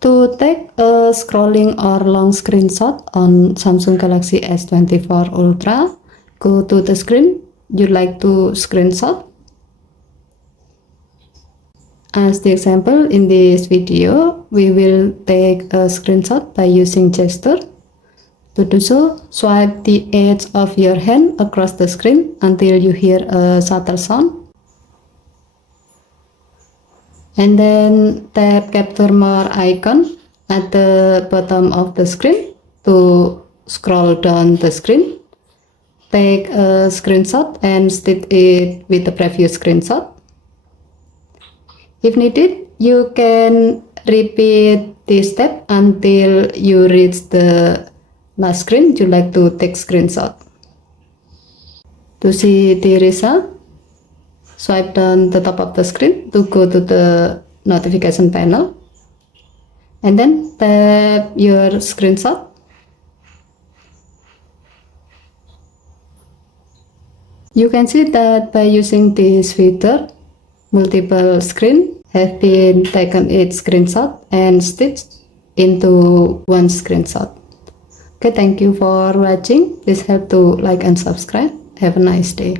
To take a scrolling or long screenshot on Samsung Galaxy S24 Ultra, go to the screen you'd like to screenshot. As the example in this video, we will take a screenshot by using gesture. To do so, swipe the edge of your hand across the screen until you hear a shutter sound. And then tap capture more icon at the bottom of the screen to scroll down the screen. Take a screenshot and stick it with the previous screenshot. If needed, you can repeat this step until you reach the last screen you like to take screenshot. To see the result, swipe down the top of the screen to go to the notification panel and then tap your screenshot. You can see that by using this feature, multiple screens have been taken each screenshot and stitched into one screenshot. Okay, thank you for watching. Please help to like and subscribe. Have a nice day.